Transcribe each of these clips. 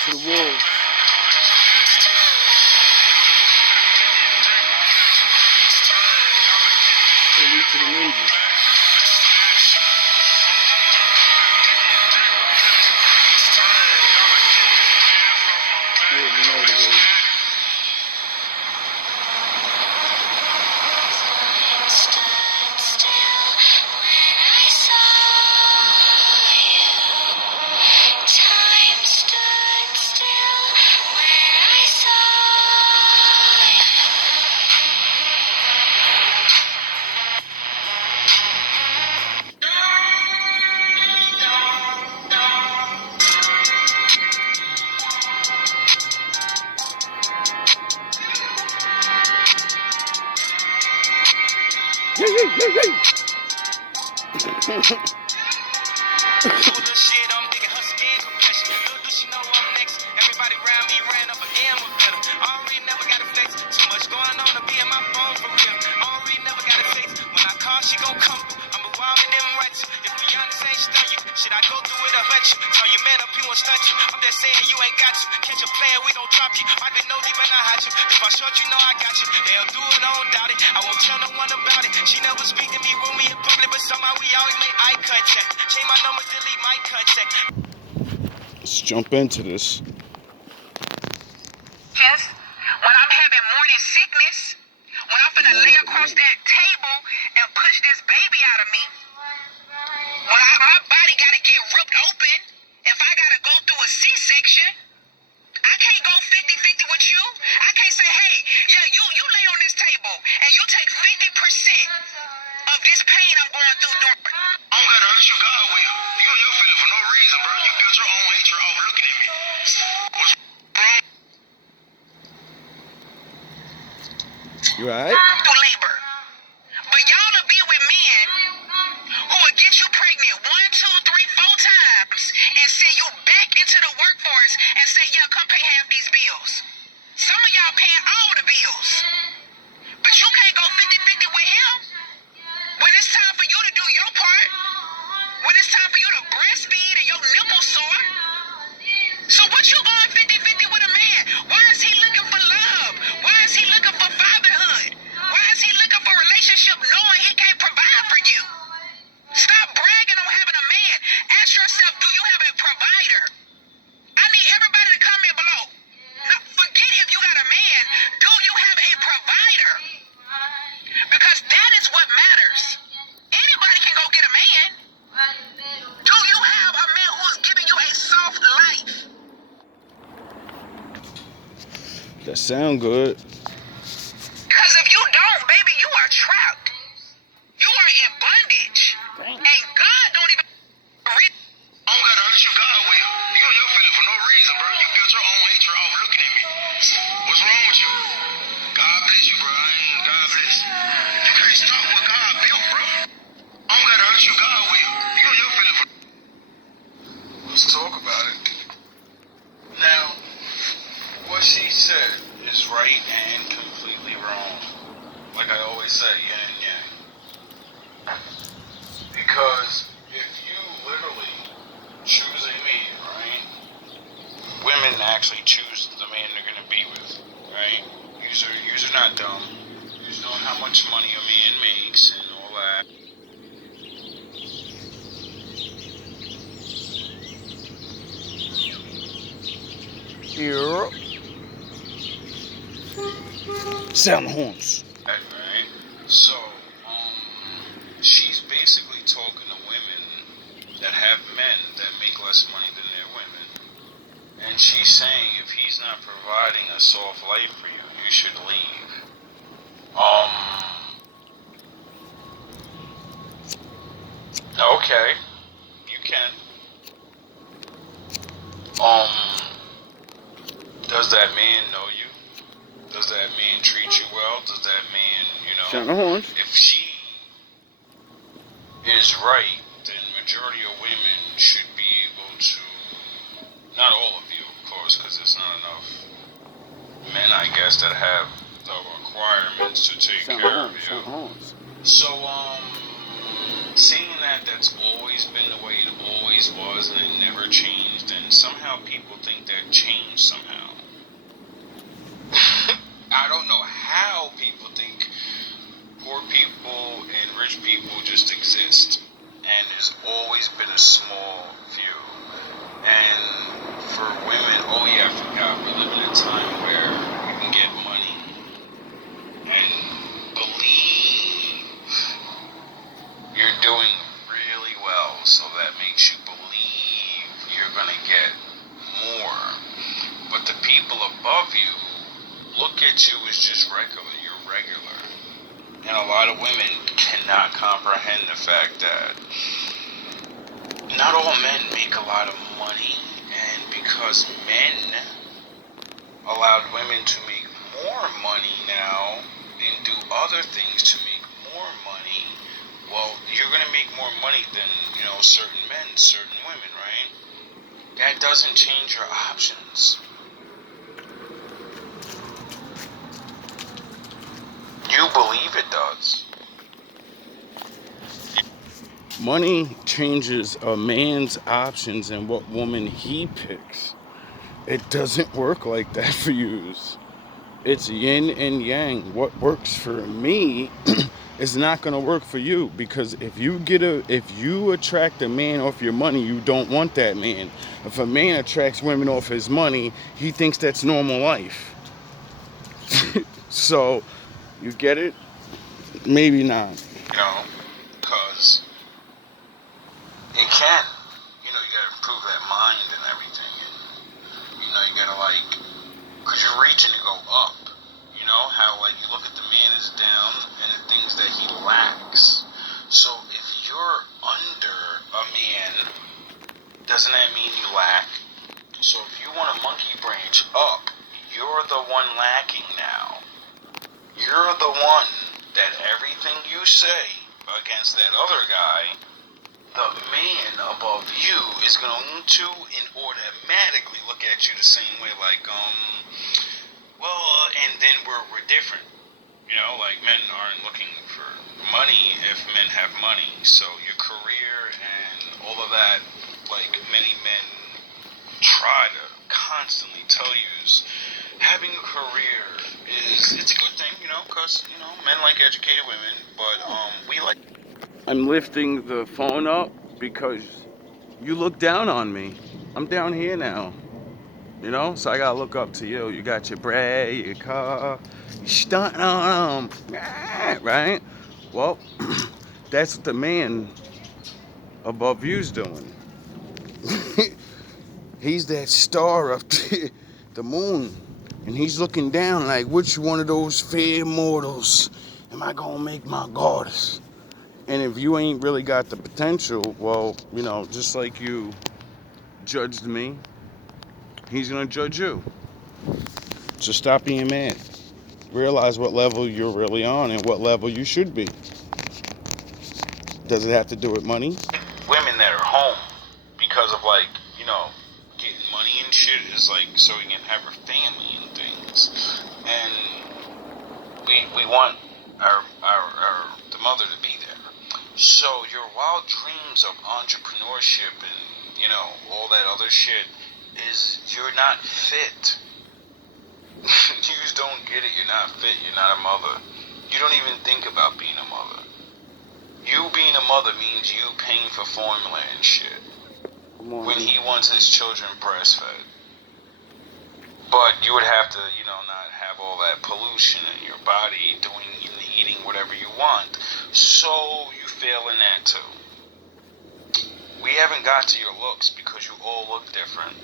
to the wolves. Salute to the ninjas. Yeah, you know the way. Everybody around me ran up an M with better. Already never got a flex. Too much going on to be in my phone for real. Already never got a flex. When I call, she gon' come through. I'm a wild and them rights. If we honest, ain't stun you. Should I go through it or hunt you? Tell your man up, he won't stunt you. I'm just saying you ain't got to. Catch a player, we gon' drop you. I been nosy, but not hot you. If I short, you know I got you. They'll do it, I don't doubt it. I won't tell no one about it. She never speak to me, room me in public, but somehow we always make eye contact. Change my number, delete my contact. Let's jump into this. Yes, when I'm having morning sickness, when I'm finna lay across that table and push this baby out of me, when my body gotta get ripped open, if I gotta go through a C-section, I can't go 50-50 with you. I can't say, hey, yeah, you lay on this table and you take 50% of this pain I'm going through. I don't gotta hurt you, God will. You and your feeling for no reason, bro. You built your own hatred off looking at me. What's wrong? You alright? Through labor. But y'all will be with men who will get you pregnant 1, 2, 3, 4 times and send you back into the workforce and say, yeah, come pay half these bills. Some of y'all paying all the bills. But you can't go 50-50 with him. When it's time for you to do your part, when it's time for you to breastfeed and your nipples sore. So what you going 50-50 with a man? Why is he looking for love? Why is he looking for fatherhood? Why is he looking for a relationship knowing he can't provide for you? Stop bragging on having a man. Ask yourself, do you have a provider? I need everybody to comment below. Now, forget if you got a man. Do you have a provider? Because that is what matters. Anybody can go get a man. Do you have a man who's giving you a soft life? That sound good. Because if you don't, baby, you are trapped. You are in bondage. And God don't even I don't gotta hurt you, God will. You and your feeling for no reason, bro. You built your own hatred off looking at me. What's wrong with you? God bless you, bro. God bless. You can't stop what God built, bro. I don't gotta hurt you, God will. You and your feeling for... Let's talk about it. Now, what she said is right and completely wrong. Like I always say, yin and yang. Because if you literally choose a man, right? Women actually choose the man they're gonna be with, right? You're not dumb. You know how much money a man makes and all that. Here. Sound the horns. Right. So, she's basically talking to women that have men that make less money than their women. And she's saying if he's not providing a soft life for you, you should leave. Okay. You can. Does that man know you? Does that man treat you well? Does that man, Sound the horns. if she is right, then majority of women should be able to, not all of you, of course, because there's not enough men, I guess, that have the requirements to take care of you. So, seeing that that's always been the way it always always was and it never changed, and somehow people think that changed somehow. I don't know how people think poor people and rich people just exist, and there's always been a small few. And for women, oh yeah, I forgot, we live in a time where you can get money and believe you're doing really well, so that makes you believe you're gonna get more. But the people above you look at you as just regular. You're regular. And a lot of women cannot comprehend the fact that not all men make a lot of money, and because men allowed women to make more money now and do other things to make more money, well, you're going to make more money than, certain men, certain women, right? That doesn't change your options. You believe it does. Money changes a man's options and what woman he picks. It doesn't work like that for you. It's yin and yang. What works for me is not going to work for you, because if you attract a man off your money, you don't want that man. If a man attracts women off his money, he thinks that's normal life. So, you get it? Maybe not. Because it can. You gotta improve that mind and everything. And, you gotta, because you're reaching to go up. How, you look at the man as down and the things that he lacks. So, if you're under a man, doesn't that mean you lack? So, if you want a monkey branch up, you're the one lacking now. You're the one that everything you say against that other guy, the man above you is going to and automatically look at you the same way, and then we're different. Men aren't looking for money if men have money. So your career and all of that, many men try to constantly tell you, is having a career it's a good thing, because, men like educated women, but we like... I'm lifting the phone up because you look down on me. I'm down here now. So I gotta look up to you. You got your bread, your car, you stunting on them, right? Well, that's what the man above you's doing. He's that star up there, the moon, and he's looking down like, which one of those fair mortals am I gonna make my goddess? And if you ain't really got the potential, well, just like you judged me, he's gonna judge you. So stop being mad. Realize what level you're really on and what level you should be. Does it have to do with money? Women that are home because of getting money and shit is so we can have our family and things. And we want our the mother to be there. So your wild dreams of entrepreneurship and all that other shit is you're not fit. You just don't get it. You're not fit. You're not a mother. You don't even think about being a mother. You being a mother means you paying for formula and shit when he wants his children breastfed. But you would have to, not have all that pollution in your body eating whatever you want. So you fail in that too. We haven't got to your looks because you all look different.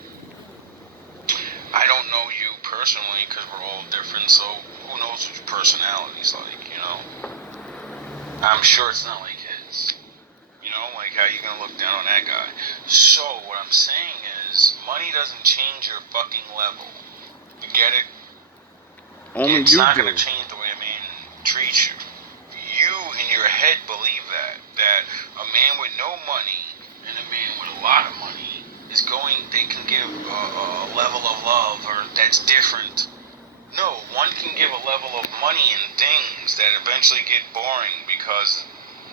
I don't know you personally because we're all different, so who knows what your personality's like, I'm sure it's not like his. How you gonna look down on that guy? So what I'm saying is, money doesn't change your fucking level. You get it? Only it's you not do. gonna change the way a man treats you. You in your head believe that a man with no money and a man with a lot of money they can give a level of love or that's different. No, one can give a level of money and things that eventually get boring because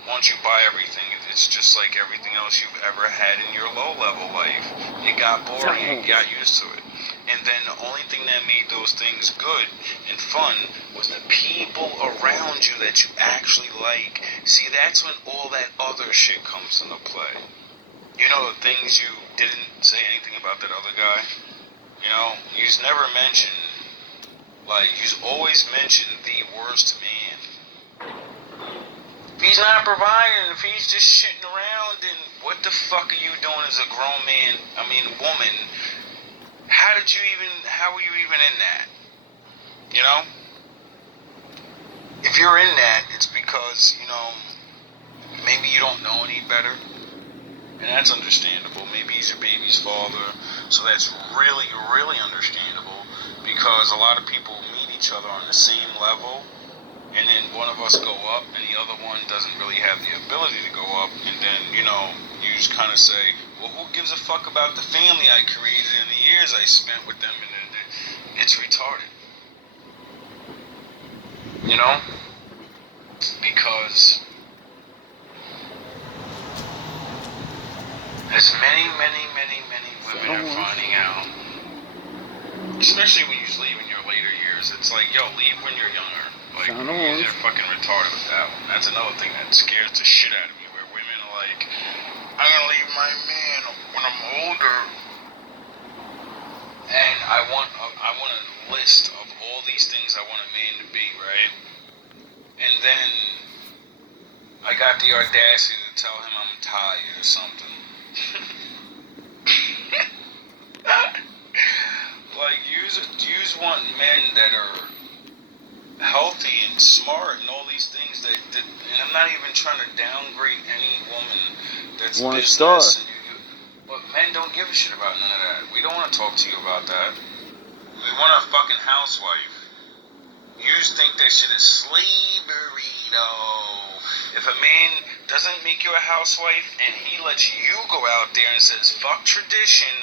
once you buy everything, it's just like everything else you've ever had in your low-level life. It got boring, you got used to it. And then the only thing that made those things good and fun was the people around you that you actually like. See, that's when all that other shit comes into play. You know, the things you didn't say anything about that other guy? You know, you's never mentioned, like, you's always mentioned the worst man. If he's not providing, if he's just shitting around, then what the fuck are you doing as a grown man, woman? How were you even in that? You know? If you're in that, it's because, maybe you don't know any better. And that's understandable. Maybe he's your baby's father. So that's really, really understandable. Because a lot of people meet each other on the same level. And then one of us go up and the other one doesn't really have the ability to go up. And then, you just kind of say, well, who gives a fuck about the family I created in the years I spent with them? And then it's retarded. You know? Because as many women are finding out, especially when you leave in your later years, it's like, yo, leave when you're younger. Like, you're fucking retarded with that one. That's another thing that scares the shit out of me, where women are like, I'm gonna leave my man when I'm older, and I want a list of all these things I want a man to be, right? And then I got the audacity to tell him I'm tired or something. Like, yous want men that are healthy and smart and all these things that and I'm not even trying to downgrade any woman that's business. But men don't give a shit about none of that. We don't want to talk to you about that. We want a fucking housewife. You just think that shit is slavery, though. If a man doesn't make you a housewife and he lets you go out there and says, fuck tradition,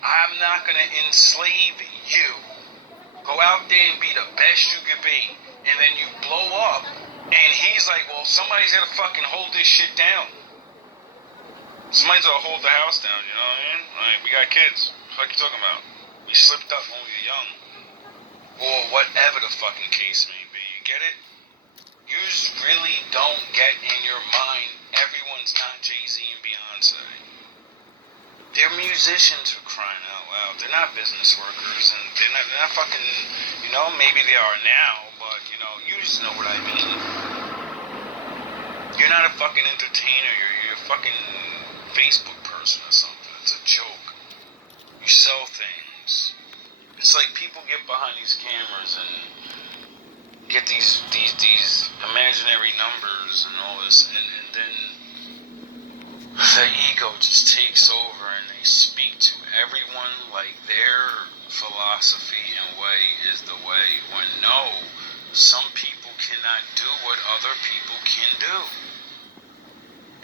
I'm not gonna enslave you. Go out there and be the best you could be. And then you blow up, and he's like, well, somebody's gotta fucking hold this shit down. Somebody's gotta hold the house down, you know what I mean? Like, we got kids. What the fuck you talking about? We slipped up when we were young. Or whatever the fucking case may be. You get it? You just really don't get in your mind everyone's not Jay-Z and Beyonce. They're musicians, for crying out loud. They're not business workers, and they're not fucking, maybe they are now, but, you just know what I mean. You're not a fucking entertainer, you're a fucking Facebook person or something. It's a joke. You sell things. It's like people get behind these cameras and get these imaginary numbers and all this, and then the ego just takes over and they speak to everyone like their philosophy and way is the way, when no, some people cannot do what other people can do.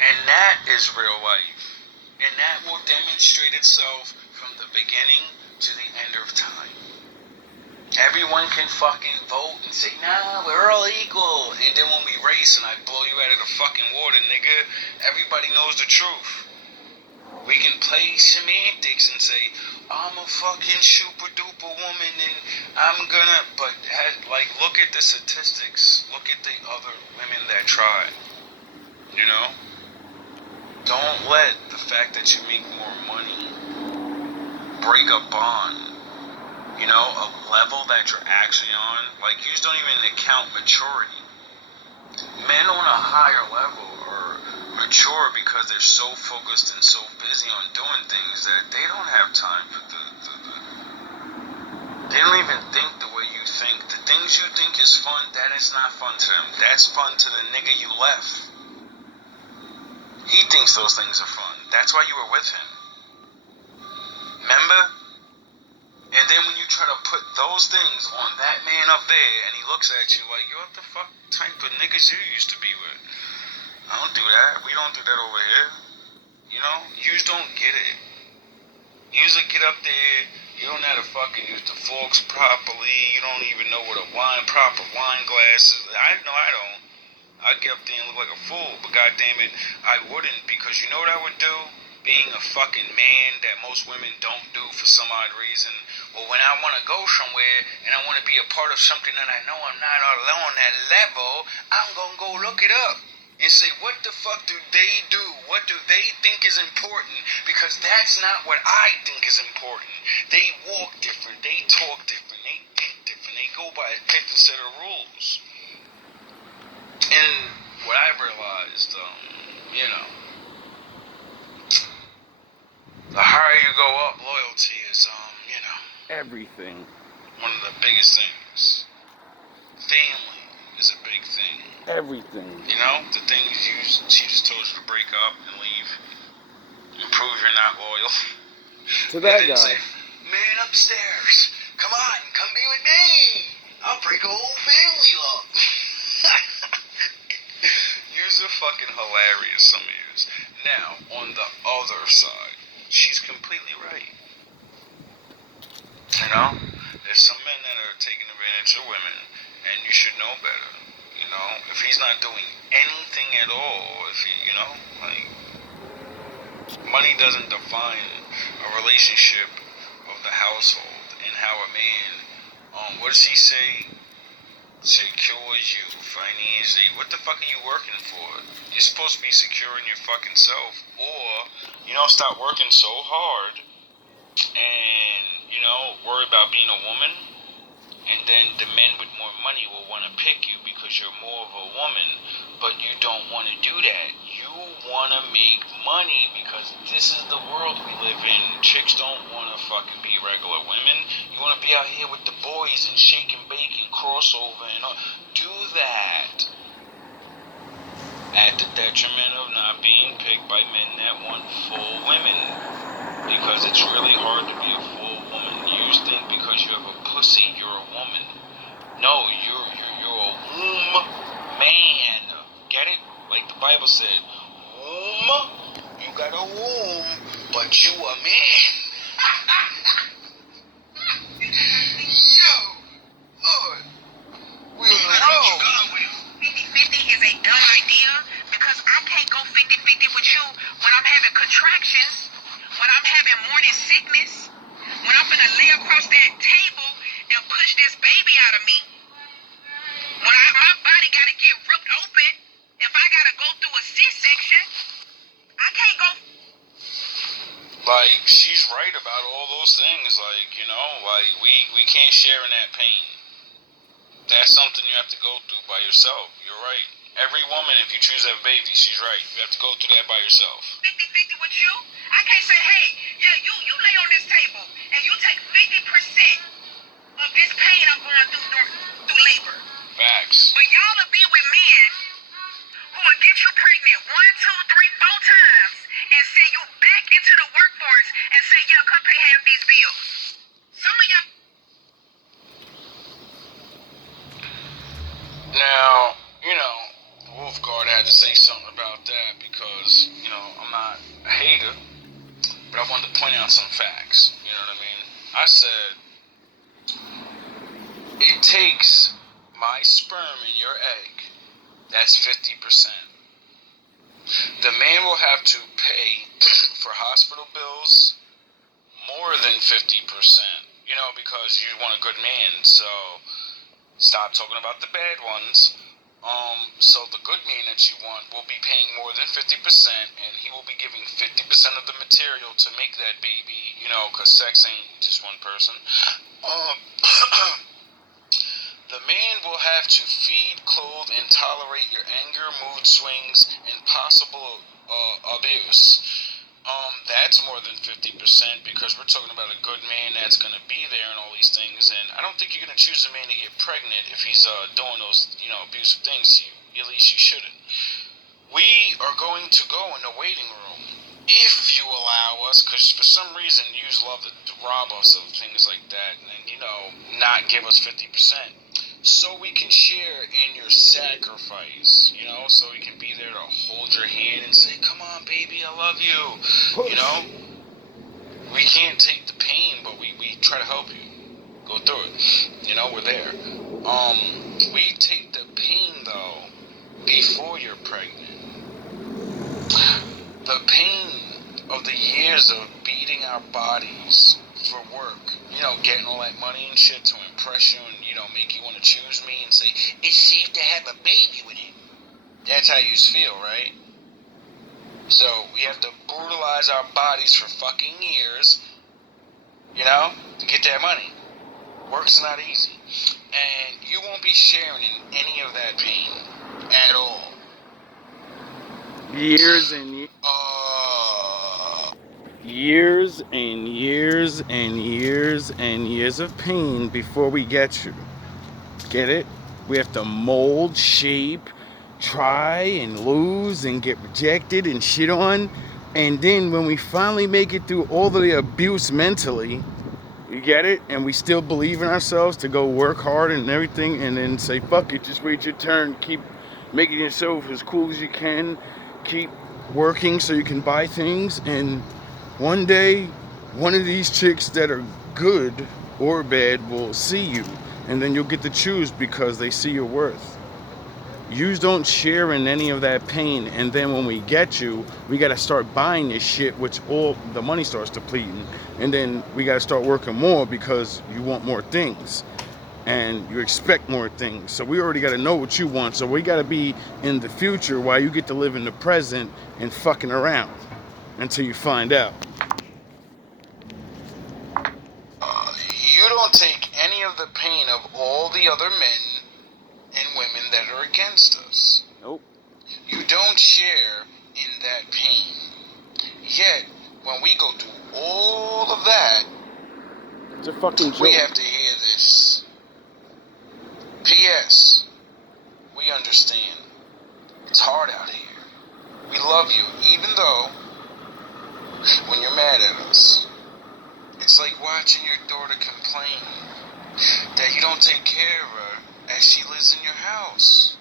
And that is real life. And that will demonstrate itself from the beginning to the end of time. Everyone can fucking vote and say, nah, we're all equal. And then when we race and I blow you out of the fucking water, nigga, everybody knows the truth. We can play semantics and say, I'm a fucking super duper woman and I'm gonna, but look at the statistics. Look at the other women that tried. Don't let the fact that you make more money break a bond. A level that you're actually on. Like, you just don't even account maturity. Men on a higher level are mature because they're so focused and so busy on doing things that they don't have time for they don't even think the way you think. The things you think is fun, that is not fun to them. That's fun to the nigga you left. He thinks those things are fun. That's why you were with him. Remember? And then when you try to put those things on that man up there, and he looks at you like, yo, what the fuck type of niggas you used to be with? I don't do that. We don't do that over here. You just don't get it. You usually get up there, you don't know how to fucking use the forks properly, you don't even know what a proper wine glass is. I know I don't. I'd get up there and look like a fool, but goddamn it, I wouldn't, because you know what I would do? Being a fucking man that most women don't do for some odd reason. Well, when I want to go somewhere and I want to be a part of something that I know I'm not alone on that level, I'm going to go look it up and say, what the fuck do they do? What do they think is important? Because that's not what I think is important. They walk different, they talk different, they think different, they go by a different set of rules. And what I realized, you know, the higher you go up, loyalty is, you know, Everything. one of the biggest things. Family is a big thing. Everything. You know, the things she just told you to break up and leave, and prove you're not loyal. To that And then guy. say, man upstairs, come on, come be with me. I'll break a whole family up. Yous are fucking hilarious, some of yous. Now, on the other side, she's completely right. You know, there's some men that are taking advantage of women, and you should know better. You know, if he's not doing anything at all, if he, you know, like, money doesn't define a relationship of the household and how a man, what does he say? Secures you financially. What the fuck are you working for? You're supposed to be secure in your fucking self, or, you know, stop working so hard and, you know, worry about being a woman, and then the men with more money will want to pick you because you're more of a woman, but you don't want to do that. You want to make money because this is the world we live in. Chicks don't want to fucking be regular women. You want to be out here with the boys and shake and bake and crossover and all. Do that at the detriment of not being picked by men that want full women, because it's really hard to be a full woman. You think because you have a pussy, you're a woman. No, you're a womb man. Get it? Like the Bible said, womb, you got a womb, but you a man. Yo, Lord, we on the road. 50-50 is a dumb idea because I can't go 50-50 with you when I'm having contractions, when I'm having morning sickness, when I'm gonna lay across that table and push this baby out of me, when my body gotta get ripped open, if I gotta go through a C-section, I can't go. Like, she's right about all those things. Like, you know, like, we can't share in that pain. That's something you have to go through by yourself. You're right. Every woman, if you choose to have a baby, she's right. You have to go through that by yourself. 50-50 with you. I can't say, hey, yeah, you lay on this table and you take 50% of this pain I'm going through labor. Facts. But y'all will be with men who will get you pregnant 1, 2, 3, 4 times and send you back into the workforce and say, yeah, come pay half these bills. Some of y'all. Now, you know, Wolfguard had to say something about that because, you know, I'm not a hater, but I wanted to point out some facts. You know what I mean? I said, it takes my sperm in your egg. That's 50%. The man will have to pay for hospital bills more than 50%. You know, because you want a good man, so stop talking about the bad ones. So the good man that you want will be paying more than 50%, and he will be giving 50% of the material to make that baby, you know, because sex ain't just one person. The man will have to feed, clothe, and tolerate your anger, mood swings, and possible abuse. That's more than 50% because we're talking about a good man that's going to be there and all these things. And I don't think you're going to choose a man to get pregnant if he's doing those, you know, abusive things to you. At least you shouldn't. We are going to go in the waiting room if you allow us, because for some reason you love to rob us of things like that and, you know, not give us 50%. So we can share in your sacrifice, you know, so we can be there to hold your hand and say, come on, baby, I love you, you know. We can't take the pain, but we try to help you go through it, you know, we're there. We take the pain, though, before you're pregnant. The pain of the years of beating our bodies for work, getting all that money and shit to impress you and, make you want to choose me and say, it's safe to have a baby with him. That's how you feel, right? So we have to brutalize our bodies for fucking years, to get that money. Work's not easy. And you won't be sharing in any of that pain at all. Years and years of pain before we get you. Get it? We have to mold, shape, try and lose and get rejected and shit on. And then when we finally make it through all of the abuse mentally, you get it? And we still believe in ourselves to go work hard and everything, and then say, fuck it, just wait your turn. Keep making yourself as cool as you can. Keep working so you can buy things. And one day, one of these chicks that are good or bad will see you. And then you'll get to choose because they see your worth. You don't share in any of that pain, and then when we get you, we got to start buying this shit, which all the money starts depleting, and then we got to start working more because you want more things and you expect more things. So we already got to know what you want, so we got to be in the future while you get to live in the present and fucking around until you find out. You don't take any of the pain of all the other men and women that are against us. Nope. You don't share in that pain. Yet, when we go through all of that, It's a fucking joke. we have to hear this. P.S. We understand. It's hard out here. We love you, even though, when you're mad at us, it's like watching your daughter complain that you don't take care of her as she lives in your house.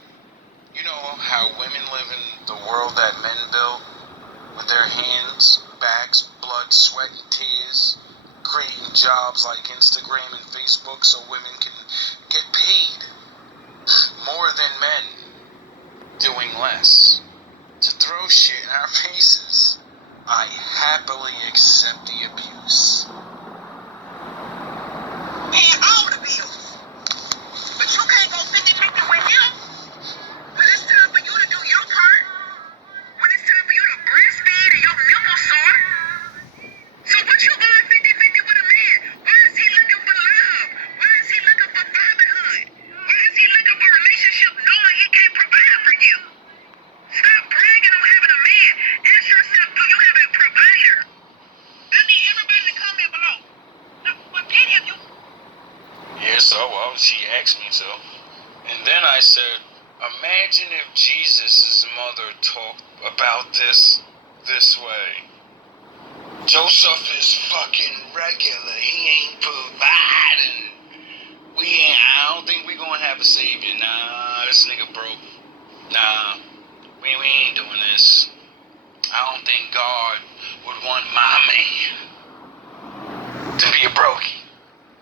You know how women live in the world that men built with their hands, backs, blood, sweat, and tears, creating jobs like Instagram and Facebook so women can get paid more than men doing less to throw shit in our faces. I happily accept the abuse. Paying all the bills. But you can't go 50-50 with him. When it's time for you to do your part, when it's time for you to breastfeed and your nipple sore. So what you going 50-50 with a man? Why is he looking for love? Why is he looking for fatherhood? Why is he looking for a relationship knowing he can't provide for you? Stop bragging on having a man. Ask yourself, do you have a provider? I need everybody to comment below. Now, forget him, you. Yeah, so, well, she asked me to. And then I said, imagine if Jesus' mother talked about this way. Joseph is fucking regular. He ain't providing. I don't think we gonna have a savior. Nah, this nigga broke. Nah, we ain't doing this. I don't think God would want my man to be a brokey.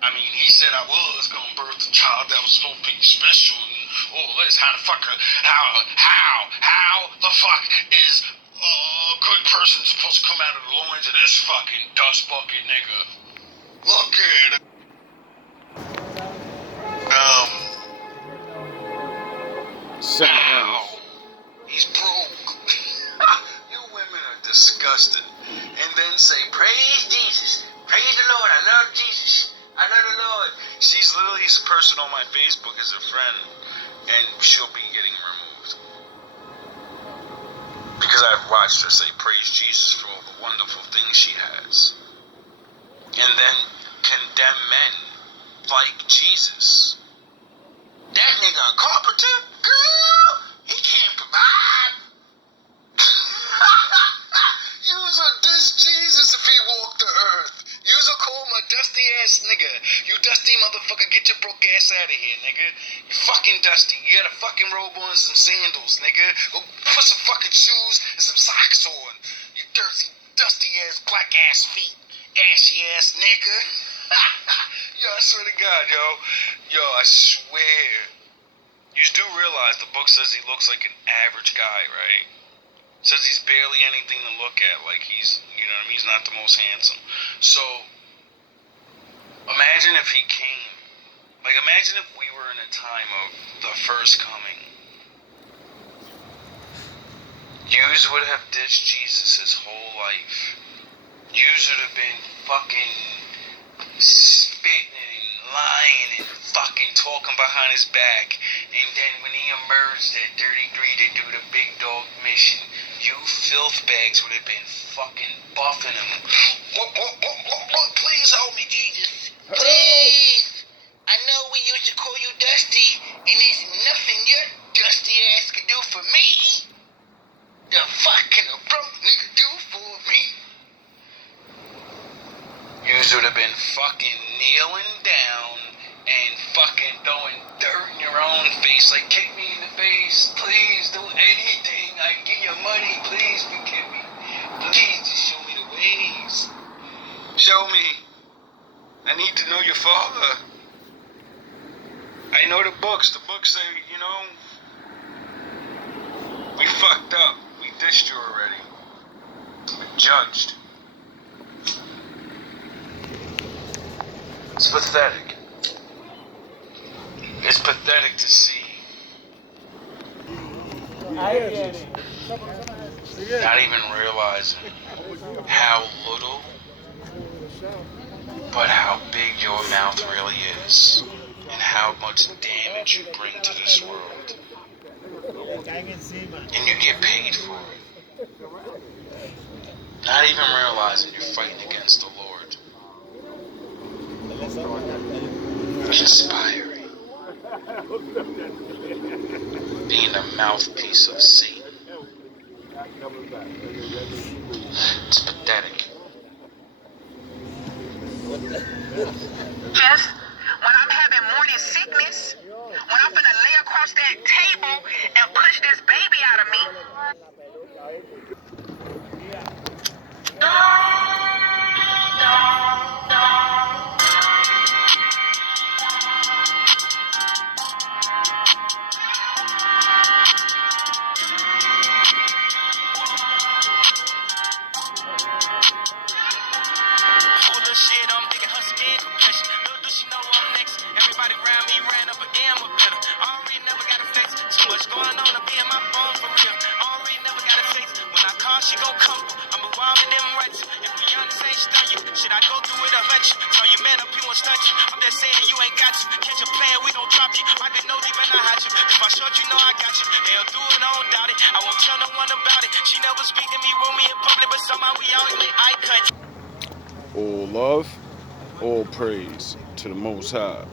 I mean, he said I was gonna birth a child that was supposed to be special and all this. How the fuck is a good person supposed to come out of the loins of this fucking dust bucket nigga? Look at it. Now, he's broke. You women are disgusting. And then say, praise Jesus. Praise the Lord. I love Jesus. I love the Lord. She's literally a person on my Facebook as a friend, and she'll be getting removed. Because I've watched her say praise Jesus for all the wonderful things she has. And then condemn men like Jesus. That nigga a carpenter? Girl, he can't provide. You'll diss Jesus if he walked the earth. You'll call him a dusty ass nigga. You dusty motherfucker, get your broke ass out of here, nigga. You fucking dusty. You got a fucking robe on and some sandals, nigga. Go put some fucking shoes and some socks on. You dirty, dusty ass, black ass feet. Ashy ass nigga. Yo, I swear to God, yo. Yo, I swear. You do realize the book says he looks like an average guy, right? Says he's barely anything to look at, like he's, you know what I mean, he's not the most handsome. So, imagine if he came, like imagine if we were in a time of the first coming. Yous would have ditched Jesus his whole life. Yous would have been fucking spitting and lying and fucking talking behind his back. And then when he emerged at 33 to do the big dog mission, you filth bags would have been fucking buffing him. Please help me, Jesus. Please. I know we used to call you Dusty, and there's nothing your dusty ass can do for me. The fuck can a broke nigga do for me? Yous would have been fucking kneeling down and fucking throwing dirt in your own face, like, kick me in the face, please, do anything, I give you money, please forgive me, please just show me the ways, show me, I need to know your father, I know the books say, you know, we fucked up, we dished you already, we're judged. It's pathetic. It's pathetic to see. Not even realizing how little, but how big your mouth really is, and how much damage you bring to this world. And you get paid for it. Not even realizing you're fighting against the Lord. Inspiring. Being the mouthpiece of Satan. It's pathetic. Yes, when I'm having morning sickness, when I'm finna lay across that table and push this baby out of me. Shit, I'm digging her skin complexion. Little do she know I'm next. Everybody around me ran up an M or better. Already never got a flex. Too much going on to be in my phone for real. Already never got a flex. When I call, she gon' come through. I'm a wild in them rights. If we honest, ain't stun you. Should I go through it or let you? Tell your man up, he won't stunt you. I'm just saying you ain't got to. Catch a plan, we gon' drop you. I could know deep and I hide you. If I short, you know I got you. They'll do it, I don't doubt it. I won't tell no one about it. She never speak to me, roll me in public, but somehow we always make eye contact. All love, all praise to the Most High.